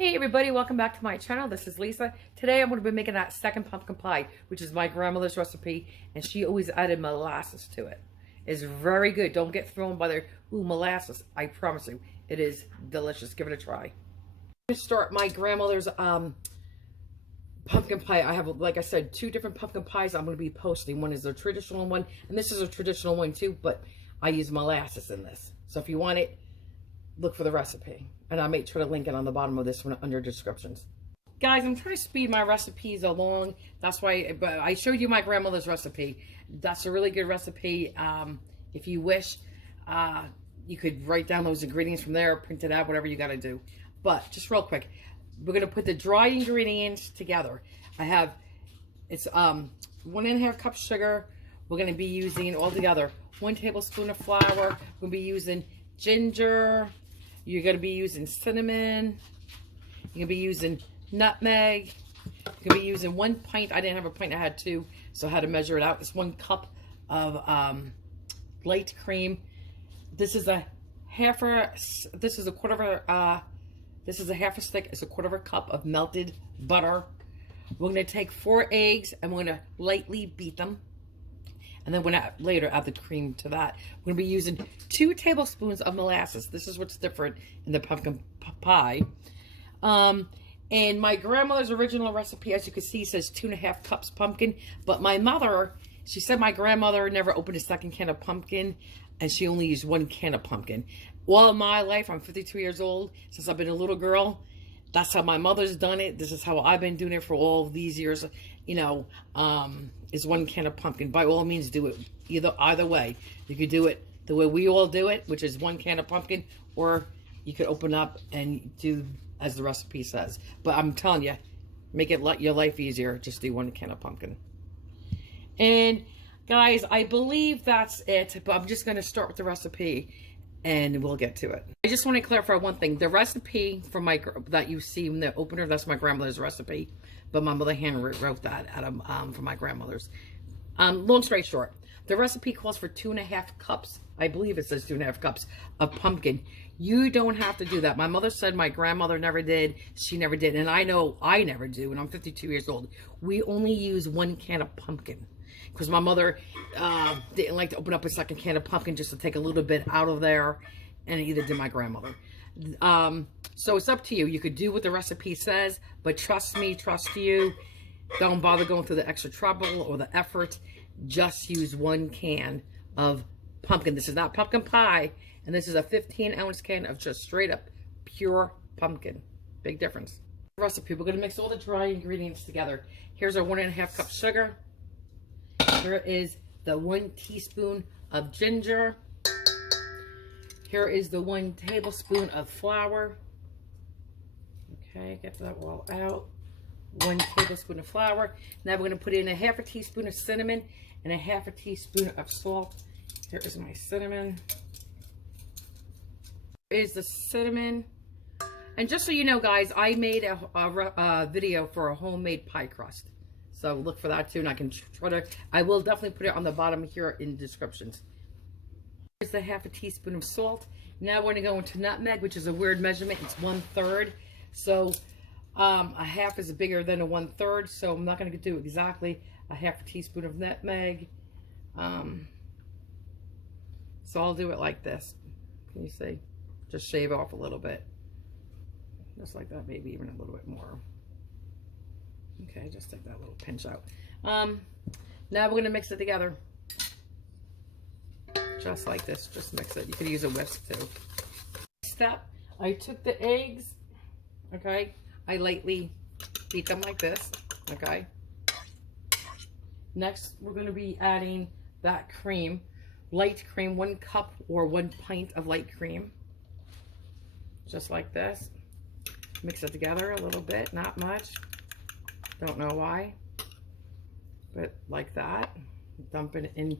Hey everybody, welcome back to my channel. This is Lisa. Today I'm going to be making that second pumpkin pie, which is my grandmother's recipe, and she always added molasses to it. It's very good. Don't get thrown by the molasses. I promise you, it is delicious. Give it a try. I'm going to start my grandmother's pumpkin pie. I have, like I said, two different pumpkin pies I'm going to be posting. One is a traditional one, and this is a traditional one too, but I use molasses in this. So if you want it, look for the recipe, and I may try to link it on the bottom of this one under descriptions. Guys, I'm trying to speed my recipes along. That's why, but I showed you my grandmother's recipe. That's a really good recipe. If you wish, you could write down those ingredients from there, print it out, whatever you got to do. But just real quick, we're going to put the dry ingredients together. It's 1.5 cups sugar. We're going to be using all together 1 tablespoon of flour. We're going to be using ginger. You're going to be using cinnamon. You're going to be using nutmeg. You're going to be using 1 pint. I didn't have a pint. I had 2, so I had to measure it out. It's 1 cup of light cream. This is a half a stick. It's a 1/4 cup of melted butter. We're going to take 4 eggs and we're going to lightly beat them. And then later add the cream to that. We're going to be using 2 tablespoons of molasses. This is what's different in the pumpkin pie. And my grandmother's original recipe, as you can see, says 2.5 cups pumpkin. But my mother, she said my grandmother never opened a second can of pumpkin, and she only used 1 can of pumpkin. All my life, I'm 52 years old, since I've been a little girl. That's how my mother's done it. This is how I've been doing it for all these years. You know, is 1 can of pumpkin. By all means, do it either way. You could do it the way we all do it, which is 1 can of pumpkin, or you could open up and do as the recipe says. But I'm telling you, make it your life easier. Just do 1 can of pumpkin. And guys, I believe that's it. But I'm just going to start with the recipe, and we'll get to it. I just want to clarify one thing. The recipe from that you see in the opener, that's my grandmother's recipe. But my mother handwrote that out of from my grandmother's. Long story short, the recipe calls for 2.5 cups. I believe it says 2.5 cups of pumpkin. You don't have to do that. My mother said my grandmother never did. She never did. And I know I never do. And I'm 52 years old. We only use 1 can of pumpkin. Because my mother didn't like to open up a second can of pumpkin just to take a little bit out of there. And either did my grandmother. So it's up to you. You could do what the recipe says, but trust me, trust you. Don't bother going through the extra trouble or the effort. Just use 1 can of pumpkin. This is not pumpkin pie, and this is a 15-ounce can of just straight up pure pumpkin. Big difference. Recipe. We're going to mix all the dry ingredients together. Here's our 1.5 cup sugar. Here is the 1 teaspoon of ginger. Here is the 1 tablespoon of flour. Okay, get that all out. 1 tablespoon of flour. Now we're going to put in a 1/2 teaspoon of cinnamon and a 1/2 teaspoon of salt. Here is my cinnamon. Here is the cinnamon. And just so you know, guys, I made a video for a homemade pie crust. So look for that too, and I will definitely put it on the bottom here in descriptions. Here's the 1/2 teaspoon of salt. Now we're going to go into nutmeg, which is a weird measurement. It's 1/3. So a half is bigger than a 1/3. So I'm not going to do exactly a 1/2 teaspoon of nutmeg. So I'll do it like this. Can you see? Just shave off a little bit. Just like that, maybe even a little bit more. Okay, just take that little pinch out. Now we're going to mix it together. Just like this. Just mix it. You could use a whisk too. Step. I took the eggs. Okay. I lightly beat them like this. Okay. Next, we're going to be adding that cream. Light cream. 1 cup or 1 pint of light cream. Just like this. Mix it together a little bit. Not much. Don't know why. But like that. Dump it in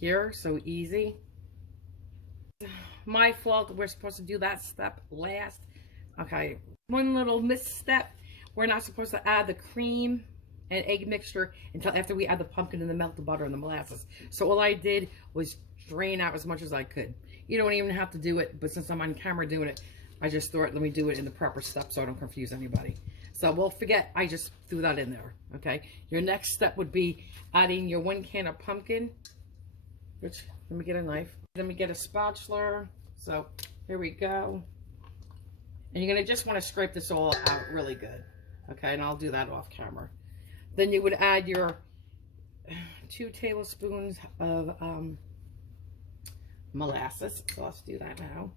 here, so easy. My fault. We're supposed to do that step last. Okay, one little misstep. We're not supposed to add the cream and egg mixture until after we add the pumpkin and the melted butter and the molasses. So all I did was drain out as much as I could. You don't even have to do it, but since I'm on camera doing it, I just thought, let me do it in the proper steps so I don't confuse anybody. So we'll forget, I just threw that in there, okay? Your next step would be adding your 1 can of pumpkin, which, let me get a knife. Let me get a spatula. So here we go. And you're gonna just wanna scrape this all out really good, okay? And I'll do that off camera. Then you would add your 2 tablespoons of molasses. So let's do that now.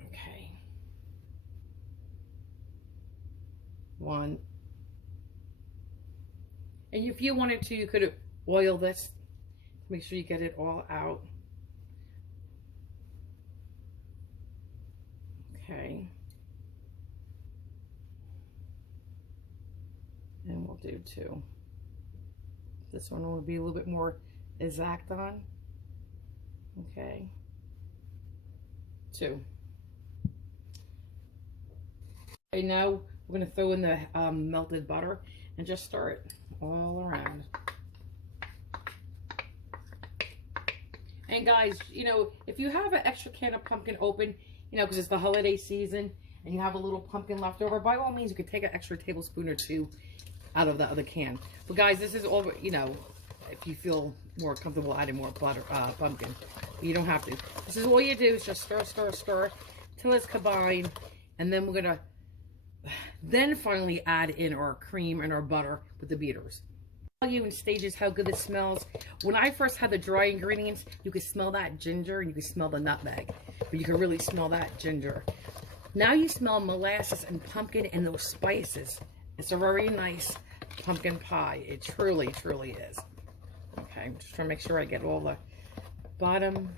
Okay. 1. And if you wanted to, you could oil this. Make sure you get it all out. Okay. And we'll do 2. This one will be a little bit more exact on. Okay. 2. Okay, now we're going to throw in the melted butter and just stir it all around. And guys, you know, if you have an extra can of pumpkin open, you know, because it's the holiday season and you have a little pumpkin left over, by all means, you could take an extra tablespoon or 2 out of the other can. But guys, this is all, you know, if you feel more comfortable adding more butter, pumpkin. You don't have to. This is all you do is just stir, stir, stir till it's combined. And then we're going to then finally add in our cream and our butter with the beaters. I'll tell you in stages how good this smells. When I first had the dry ingredients, you could smell that ginger and you could smell the nutmeg. But you could really smell that ginger. Now you smell molasses and pumpkin and those spices. It's a very nice pumpkin pie. It truly, truly is. Okay, I'm just trying to make sure I get all the bottom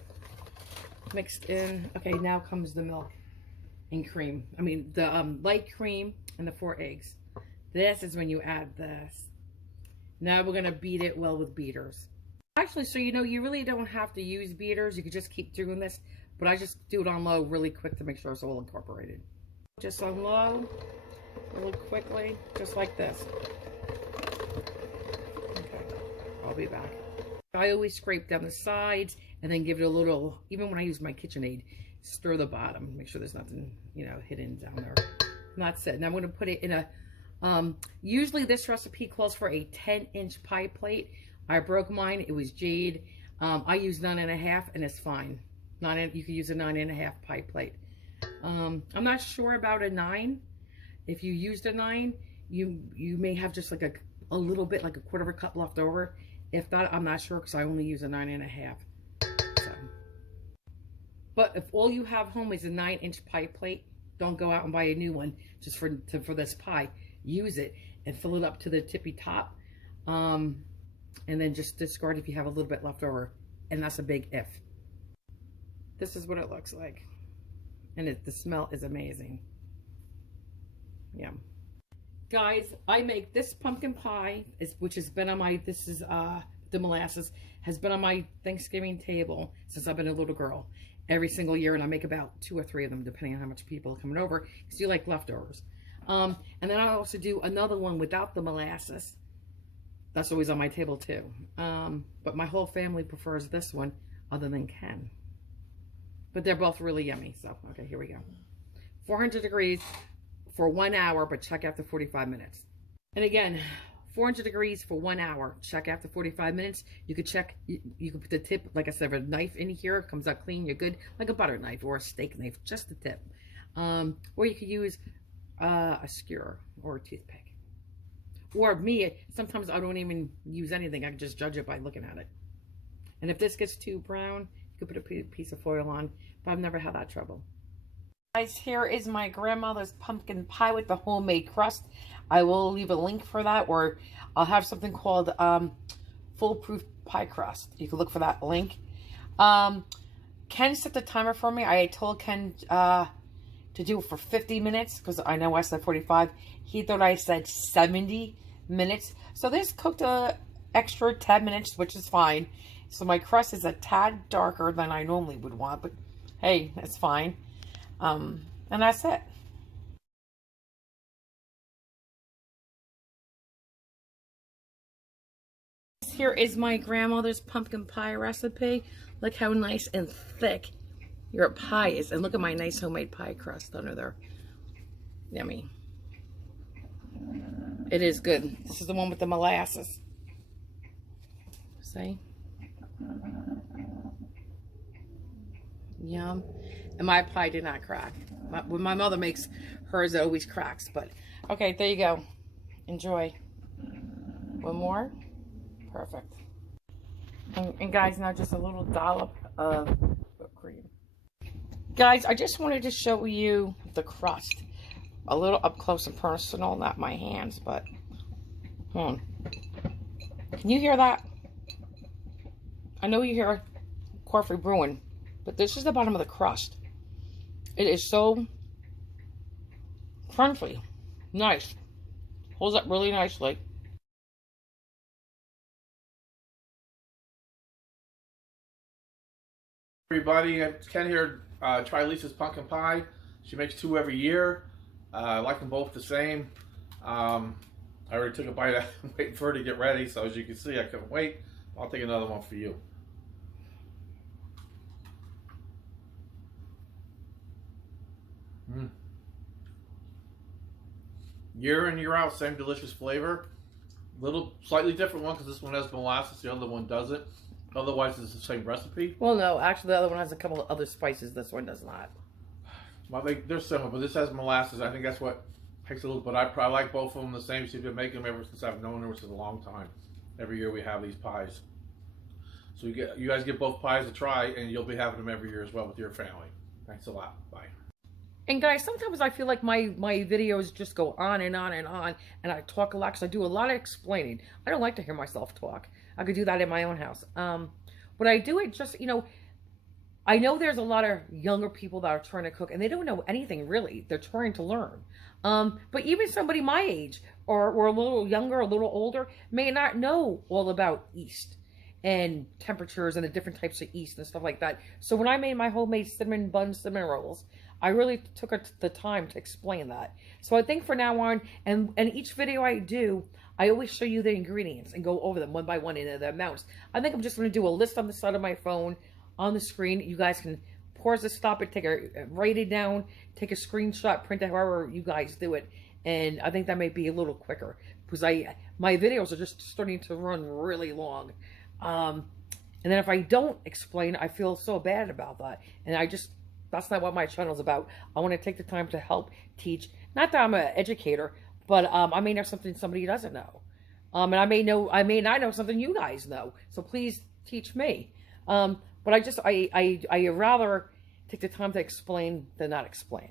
mixed in. Okay, now comes the milk and cream. I mean, the light cream and the 4 eggs. This is when you add this. Now we're going to beat it well with beaters. Actually, so you know, you really don't have to use beaters. You could just keep doing this. But I just do it on low really quick to make sure it's all incorporated. Just on low, really quickly, just like this. Okay, I'll be back. I always scrape down the sides and then give it a little, even when I use my KitchenAid, stir the bottom. Make sure there's nothing, you know, hidden down there. And that's it. Now I'm going to put it in a, usually this recipe calls for a 10-inch pie plate. I broke mine. It was jade. I use 9.5 and it's fine. You could use a 9.5 pie plate. I'm not sure about a 9. If you used a 9, you may have just like a little bit, like a 1/4 cup left over. If not, I'm not sure because I only use a 9.5. So. But if all you have home is a 9-inch pie plate, don't go out and buy a new one just for this pie. Use it and fill it up to the tippy top. And then just discard if you have a little bit left over. And that's a big if. This is what it looks like. And the smell is amazing. Yeah. Guys, I make this pumpkin pie, which has been on my, this is the molasses, has been on my Thanksgiving table since I've been a little girl. Every single year, and I make about 2 or 3 of them, depending on how much people are coming over, because you like leftovers. And then I also do another one without the molasses. That's always on my table too. But my whole family prefers this one, other than Ken. But they're both really yummy. So, okay, here we go. 400 degrees for 1 hour, but check after 45 minutes. And again, 400 degrees for 1 hour. Check after 45 minutes. You could check, you could put the tip, like I said, a knife in here. It comes out clean. You're good. Like a butter knife or a steak knife, just the tip. Or you could use a skewer or a toothpick. Or me, sometimes I don't even use anything. I can just judge it by looking at it. And if this gets too brown, you could put a piece of foil on. But I've never had that trouble. Guys, here is my grandmother's pumpkin pie with the homemade crust. I will leave a link for that, or I'll have something called foolproof pie crust. You can look for that link. Ken set the timer for me. I told Ken to do it for 50 minutes because I know I said 45. He thought I said 70 minutes. So this cooked a extra 10 minutes, which is fine. So my crust is a tad darker than I normally would want, but hey, that's fine. And that's it. Here is my grandmother's pumpkin pie recipe. Look how nice and thick your pie is. And look at my nice homemade pie crust under there. Yummy. It is good. This is the one with the molasses. See? Yum. And my pie did not crack. When my mother makes hers, it always cracks. But, okay, there you go. Enjoy. One more. Perfect. And guys, now just a little dollop of whipped cream. Guys, I just wanted to show you the crust. A little up close and personal, not my hands, but can you hear that? I know you hear coffee brewing, but this is the bottom of the crust. It is so crunchy, nice, holds up really nicely. Everybody, it's Ken here. Try Lisa's pumpkin pie. She makes 2 every year. I like them both the same. I already took a bite. I'm waiting for her to get ready, so as you can see, I couldn't wait. I'll take another one for you. Year in, year out, same delicious flavor. Little slightly different one because this one has molasses, the other one doesn't. Otherwise, it's the same recipe. Well, no, actually, the other one has a couple of other spices. This one does not. Well, they're similar, but this has molasses. I think that's what takes a little. But I like both of them the same. She's been making them ever since I've known her, which is a long time. Every year we have these pies. So you guys get both pies to try, and you'll be having them every year as well with your family. Thanks a lot. Bye. And guys, sometimes I feel like my videos just go on and on and on, and I talk a lot because I do a lot of explaining. I don't like to hear myself talk. I could do that in my own house. But I do it just, I know there's a lot of younger people that are trying to cook, and they don't know anything really. They're trying to learn. But even somebody my age, or a little younger, a little older, may not know all about yeast and temperatures and the different types of yeast and stuff like that. So when I made my homemade cinnamon bun cinnamon rolls, I really took the time to explain that. So I think for now on, and each video I do, I always show you the ingredients and go over them one by one and the amounts. I think I'm just going to do a list on the side of my phone on the screen. You guys can pause it, stop it, write it down, take a screenshot, print it, however you guys do it. And I think that may be a little quicker because my videos are just starting to run really long. And then if I don't explain, I feel so bad about that. And that's not what my channel's about. I want to take the time to help teach. Not that I'm an educator, but I may know something somebody doesn't know. And I may not know something you guys know. So please teach me. But I rather take the time to explain than not explain.